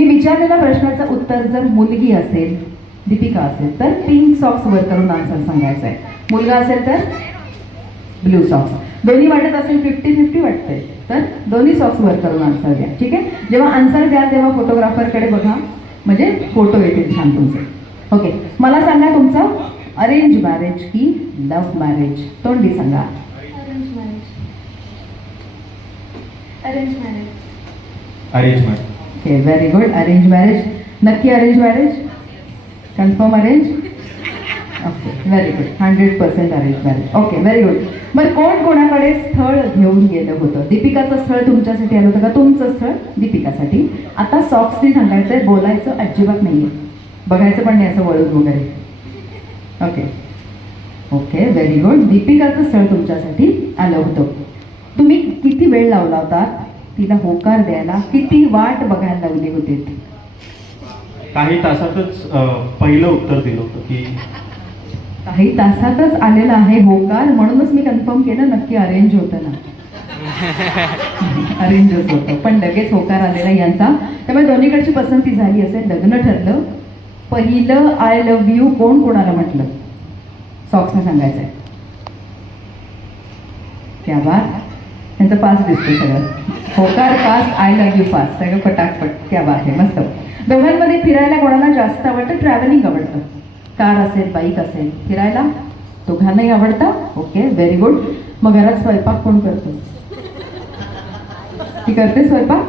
मी विचारलेल्या प्रश्नाचं उत्तर जर मुलगी असेल, दीपिका असेल तर पिंक सॉक्स वर करून आन्सर सांगायचा आहे. मुलगा असेल तर ब्लू सॉक्स. दोन्ही वाटत असेल 50-50 वाटते तर दोन्ही सॉक्स वर करून आन्सर द्या. ठीक आहे. जेव्हा आन्सर द्या तेव्हा फोटोग्राफरकडे बघा, म्हणजे फोटो येतील छान तुमचे. ओके. मला सांगा तुमचं अरेंज मॅरेज की लव्ह मॅरेज? तोंडी सांगा. Arrange marriage. Arrange marriage. Okay, very good. Arrange marriage. नक्की arrange marriage? Confirm arrange? Okay, very good. 100% arrange marriage. Okay, very good. मग कोण कोणाकडे स्थळ घेऊन गेलं होतं? दीपिकाचं स्थळ तुमच्यासाठी आलं होतं का? तुमचं स्थळ दीपिकासाठी. आता सॉक्सनी सांगायचं आहे, बोलायचं अजिबात नाही आहे, बघायचं पण नाही असं वळून वगैरे. Okay okay, very good. दीपिकाचं स्थळ तुमच्यासाठी आलं होतं. तुम्ही किती वेळ लावला होता तिला होकार द्यायला? किती वाट बघायला लावली होती? काही तासातच पहिलं उत्तर दिलं होतं की काही तासातच आलेला आहे होकार, म्हणूनच मी कन्फर्म केलं नक्की अरेंज होतं ना. अरेंजच होतं, पण लगेच होकार आलेला यांचा. त्यामुळे दोन्हीकडची पसंती झाली असेल, लग्न ठरलं. पहिलं आय लव्ह यू कोण कोणाला म्हटलं? सॉक्सने सांगायचं आहे. क्या बात. त्यांचं फास्ट दिसतं सगळं. होकार fast, I love you fast, सगळं पटापट. क्या बात आहे, मस्त. दोघांमध्ये फिरायला कोणाला जास्त आवडतं? ट्रॅव्हलिंग आवडतं. कार असेल, बाईक असेल, फिरायला दोघांनाही आवडतं. Okay, very good. मग घरात स्वयंपाक कोण करतो? ती करते स्वयंपाक?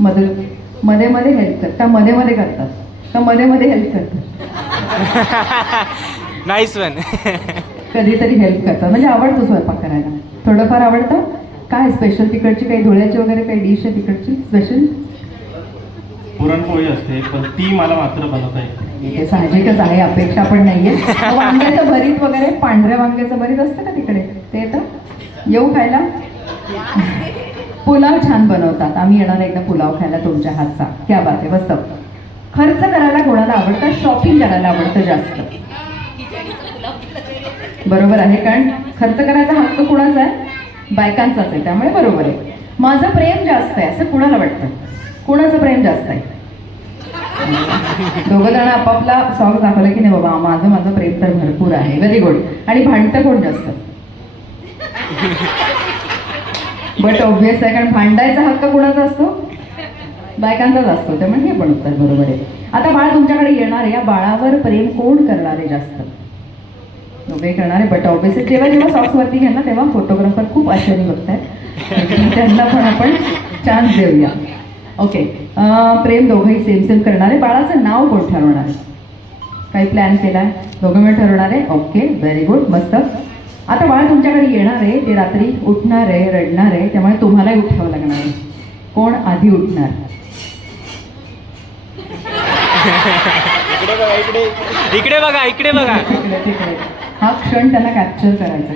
मध्ये मध्ये हेल्प करतात का? मध्ये मध्ये करतात का? मध्ये मध्ये हेल्प करतात? Nice one. कधीतरी हेल्प करतात, म्हणजे आवडतो स्वयंपाक करायला. थोडंफार आवडतं. काय स्पेशल तिकडची काही धुळ्याची वगैरे काही डिश आहे तिकडची स्पेशल? पुरणपोळी असते, पण ती मला मात्र बनवता येते. हे साहजिकच आहे, अपेक्षा पण नाहीये. वांग्याचं भरीत वगैरे, पांढऱ्या वांग्याचं भरीत असतं का तिकडे? ते येतं? येऊ खायला? पुलाव छान बनवतात, आम्ही येणार एकदा पुलाव खायला तुमच्या हातचा. क्या बात आहे, मस्त. खर्च करायला कोणाला आवडतं? शॉपिंग करायला आवडतं जास्त? बरोबर आहे, कारण खर्च करायचा हक्क कुणाचा आहे? बायकांचाच आहे, त्यामुळे बरोबर आहे. माझं प्रेम जास्त आहे असं कुणाला वाटतं? कुणाचं प्रेम जास्त आहे? दोघं जण आपापला सॉंग दाखवलं की नाही बाबा माझं प्रेम तर भरपूर आहे. Very good. आणि भांडतं कोण जास्त? बट ऑब्व्हियस आहे, कारण भांडायचा हक्क कुणाचा असतो? बायकांचाच असतो, त्यामुळे हे पण उत्तर बरोबर आहे. आता बाळ तुमच्याकडे येणार आहे, या बाळावर प्रेम कोण करणार आहे जास्त? दोघे करणार आहे, बट ऑब्व्हियसली जेव्हा जेव्हा सॉक्सवरती घ्या ना तेव्हा फोटोग्राफर खूप आश्चर्य बघतायत, त्यांना पण आपण चान्स देऊया. ओके, प्रेम दोघंही सेम सेम करणार आहे. बाळाचं नाव कोण ठरवणार आहे? काही प्लॅन केला आहे? दोघं मिळून ठरवणार आहे. ओके, व्हेरी गुड, मस्त. आता बाळ तुमच्याकडे येणार आहे, ते रात्री उठणार आहे, रडणार आहे, त्यामुळे तुम्हालाही उठावं लागणार आहे. कोण आधी उठणार? इकडे बघा, इकडे बघा. तिकडे हा क्षण त्यांना कॅप्चर करायचा.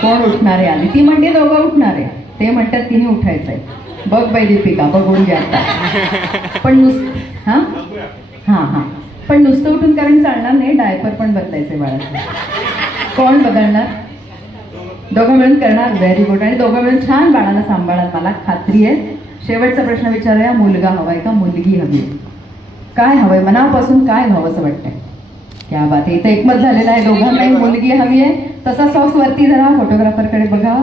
कोण उठणार आहे आधी? ती म्हणते दोघं उठणार आहे, ते म्हणतात तिने उठायचं आहे. बघ बाई दीपिका, बघून घ्या आता. पण हां हां हां पण नुसतं उठून कारण चालणार नाही, डायपर पण बदलायचं आहे बाळाचं. कोण बदलणार? दोघं मिळून करणार. Very good. आणि दोघं मिळून छान बाळाला सांभाळाल, मला खात्री आहे. शेवटचा प्रश्न विचारूया, मुलगा हवाय का मुलगी हवी? काय हवंय मनापासून, काय हवं असं वाटतंय? क्या बात आहे, इथं एकमत झालेलं आहे, दोघांनाही मुलगी हवी आहे. तसा सॉक्स वरती धरा, फोटोग्राफरकडे बघा.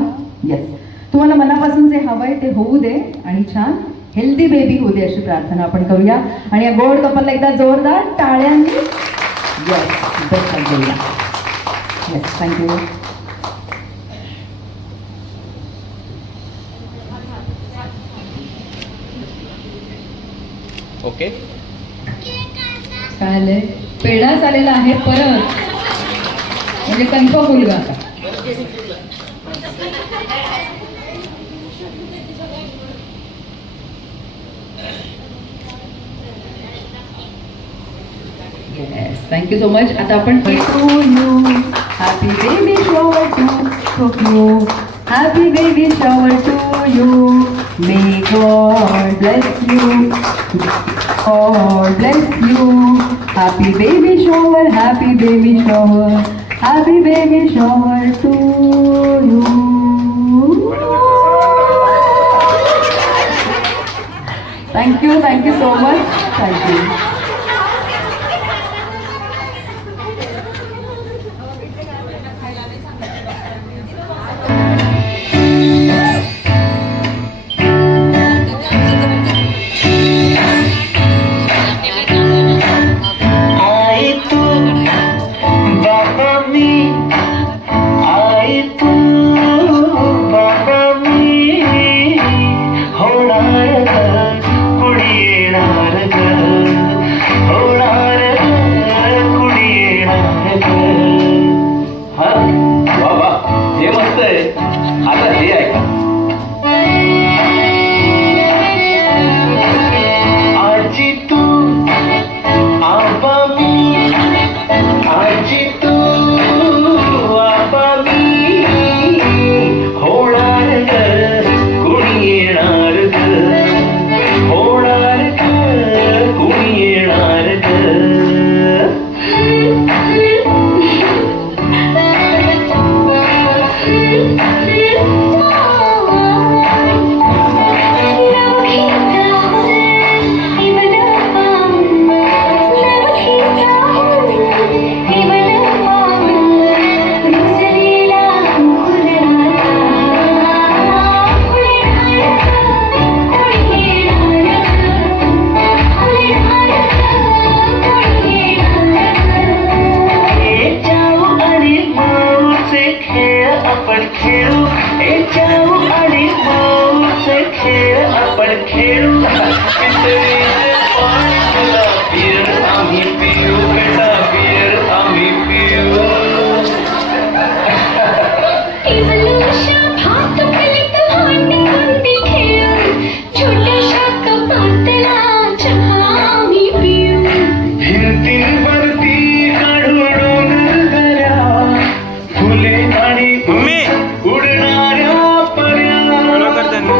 येस, तुम्हाला मनापासून जे हवंय ते होऊ दे आणि छान हेल्दी बेबी होऊ दे अशी प्रार्थना आपण करूया. आणि या गोड कपलला एकदा जोरदार टाळ्यांनी येस देऊया. Yes, thank you. ओके, काय आलंय? पेढा चालेला आहे परत, म्हणजे कन्फर्म मुलगा. आता येस, थँक्यू सो मच. आता आपण to you happy baby shower to you, happy baby shower to you, may God bless you, God bless you, happy baby shower, happy baby shower, happy baby shower to you. Thank you so much. Thank you. आई तू बाबा मी आई तू बाबा मी होणार कुणी येणार होणार कुणी येणार हा बाबा हे मस्त आहे आता हे ऐका आजी तू आबा मी आजी तू आबा मी होणार कुणी येणार होणार कुणी येणार आपण खेळू एक जाऊ आणि माऊचे खेळ आपण खेळू पितळीचे पाणी तुला पिर आम्ही पिऊ बेटा पिर आम्ही पिऊ हिरतीवरती काढून घरा फुले आणि मम्मी उडणाऱ्या पर्या फॉलो कर त्यांना.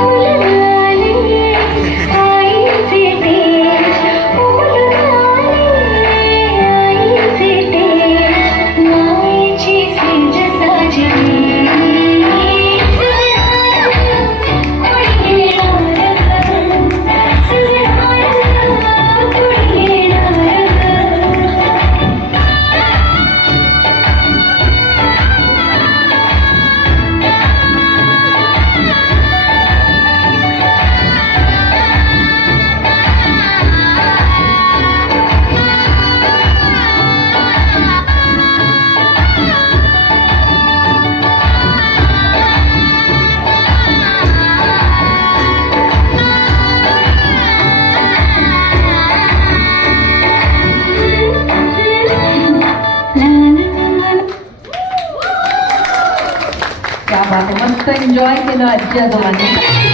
क्या बात आहे. मस्त एन्जॉय केलं आजी आजोबांनी.